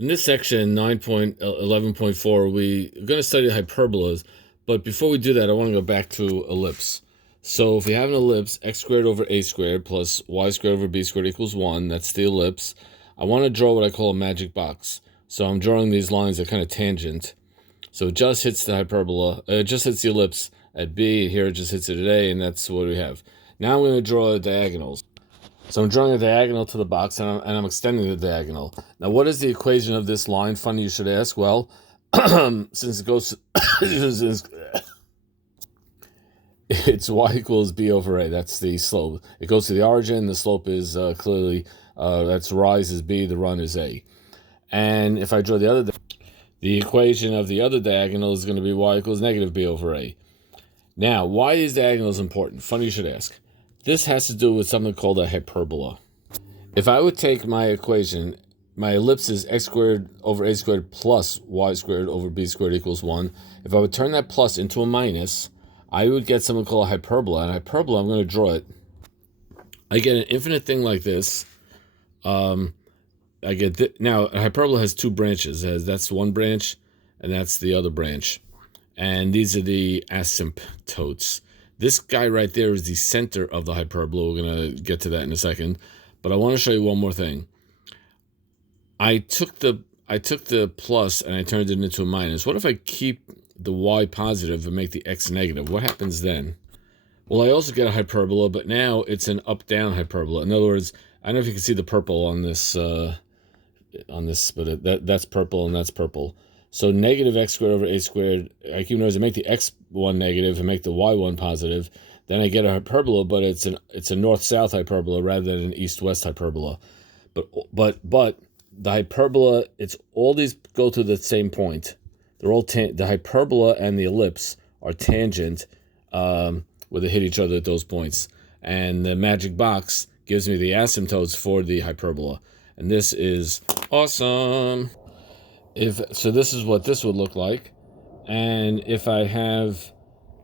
In this section, 9.11.4, we're going to study hyperbolas, but before we do that, I want to go back to ellipse. So if we have an ellipse, x squared over a squared plus y squared over b squared equals 1, that's the ellipse. I want to draw what I call a magic box. So I'm drawing these lines that kind of tangent. So it just hits the hyperbola, it just hits the ellipse at b, here it just hits it at a, and that's what we have. Now I'm going to draw diagonals. So I'm drawing a diagonal to the box, and I'm extending the diagonal. Now, what is the equation of this line? Funny you should ask. Well, since it goes, it's y equals b over a. That's the slope. It goes to the origin. The slope is clearly, that's rise is b, the run is a. And if I draw the equation of the other diagonal is going to be y equals negative b over a. Now, why is diagonals important? Funny you should ask. This has to do with something called a hyperbola. If I would take my equation, my ellipse is x squared over a squared plus y squared over b squared equals 1. If I would turn that plus into a minus, I would get something called a hyperbola. And a hyperbola, I'm going to draw it. I get an infinite thing like this. Now, a hyperbola has two branches. That's one branch, and that's the other branch. And these are the asymptotes. This guy right there is the center of the hyperbola. We're going to get to that in a second. But I want to show you one more thing. I took the plus and I turned it into a minus. What if I keep the y positive and make the x negative? What happens then? Well, I also get a hyperbola, but now it's an up-down hyperbola. In other words, I don't know if you can see the purple on this, but that's purple and that's purple. So negative x squared over a squared, I keep noticing, make the x one negative and make the y one positive. Then I get a hyperbola, but it's a north-south hyperbola rather than an east-west hyperbola. But the hyperbola, it's all these go to the same point. They're all the hyperbola and the ellipse are tangent, where they hit each other at those points. And the magic box gives me the asymptotes for the hyperbola, and this is awesome. So this is what this would look like. And if I have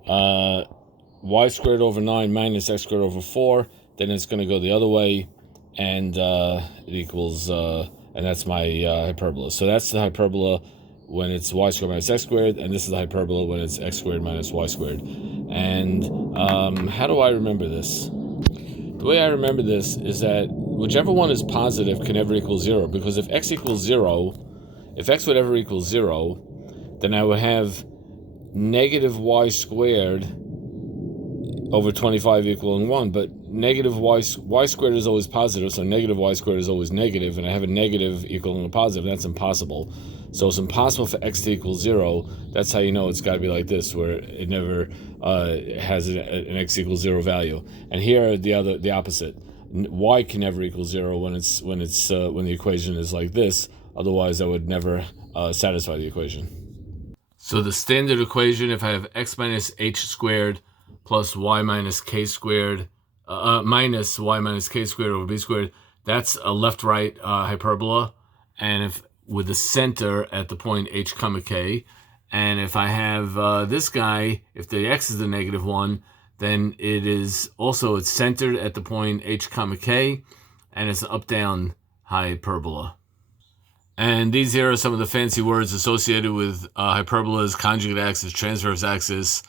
y squared over 9 minus x squared over 4, then it's going to go the other way, and it equals, and that's my hyperbola. So that's the hyperbola when it's y squared minus x squared, and this is the hyperbola when it's x squared minus y squared. And how do I remember this? The way I remember this is that whichever one is positive can never equal 0, because if x equals 0, if x would ever equal 0, then I would have negative y squared over 25 equaling 1. But negative y squared is always positive, so negative y squared is always negative, and I have a negative equaling a positive. That's impossible. So it's impossible for x to equal 0. That's how you know it's got to be like this, where it never has an x equals 0 value. And here the opposite. Y can never equal 0 when the equation is like this. Otherwise, I would never satisfy the equation. So the standard equation, if I have x minus h squared plus y minus k squared minus y minus k squared over b squared, that's a left-right hyperbola, and if with the center at the point h comma k. And if I have this guy, if the x is the negative 1, then it's centered at the point h comma k, and it's an up-down hyperbola. And these here are some of the fancy words associated with hyperbolas: conjugate axis, transverse axis,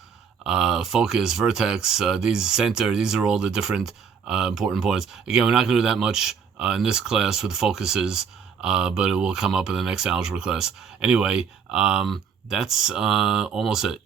focus, vertex, these are all the different important points. Again, we're not going to do that much in this class with focuses, but it will come up in the next algebra class. Anyway, that's almost it.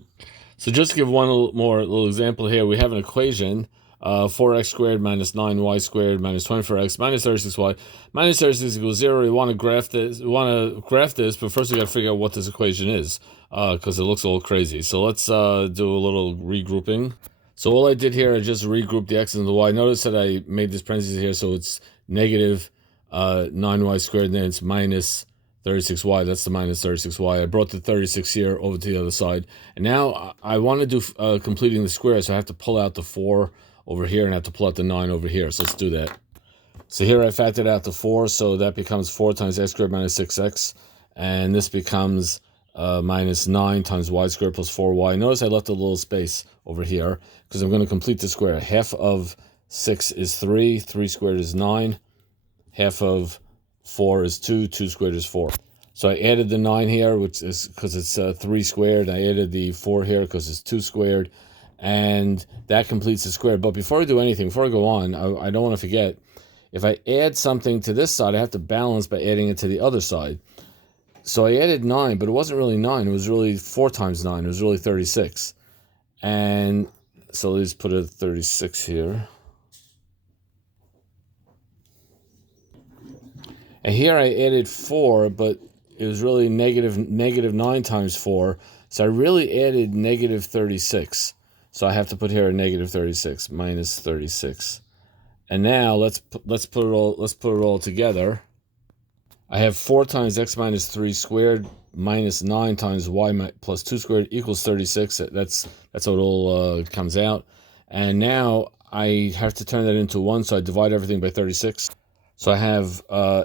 So just to give one little example here, we have an equation, 4x squared minus 9y squared minus 24x minus 36y minus 36 equals 0. We want to graph this, but first we got to figure out what this equation is, because it looks a little crazy. So let's do a little regrouping. So all I did here, I just regrouped the x and the y. Notice that I made this parentheses here, so it's negative 9y squared, and then it's minus 36y. That's the minus 36y. I brought the 36 here over to the other side. And now I want to do completing the square, so I have to pull out the 4 over here and I have to pull out the 9 over here. So let's do that. So here I factored out the 4, so that becomes 4 times x squared minus 6x. And this becomes minus 9 times y squared plus 4y. Notice I left a little space over here because I'm going to complete the square. Half of 6 is 3. 3 squared is 9. Half of 4 is 2. 2 squared is 4. So I added the 9 here, which is because it's 3 squared. I added the 4 here because it's 2 squared. And that completes the square. But before I do anything, before I go on, I don't want to forget, if I add something to this side, I have to balance by adding it to the other side. So I added 9, but it wasn't really 9. It was really 4 times 9. It was really 36. And so let's put a 36 here. And here I added 4, but it was really negative 9 times 4. So I really added negative 36. So I have to put here a negative 36 minus 36. And now let's put it all together. I have 4 times x minus 3 squared minus 9 times y plus 2 squared equals 36. That's how it all comes out. And now I have to turn that into 1, so I divide everything by 36. So I have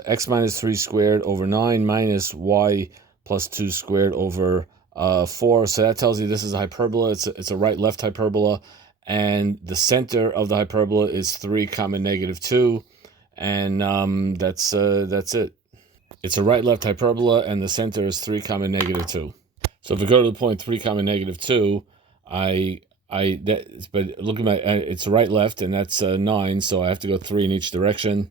x minus 3 squared over 9 minus y plus 2 squared over 4. So that tells you this is a hyperbola. It's a right-left hyperbola. And the center of the hyperbola is 3 comma negative 2. And that's it. It's a right-left hyperbola, and the center is 3 comma negative 2. So if we go to the point 3 comma negative 2, but look at my, it's right-left, and that's 9, so I have to go 3 in each direction.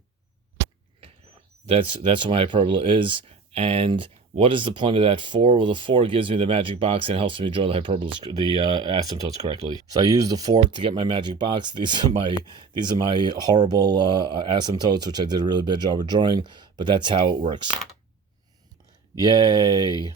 That's what my hyperbola is. And what is the point of that 4? Well, the 4 gives me the magic box and helps me draw the hyperbolas, the asymptotes correctly. So I use the 4 to get my magic box. These are my horrible asymptotes, which I did a really bad job of drawing, but that's how it works. Yay!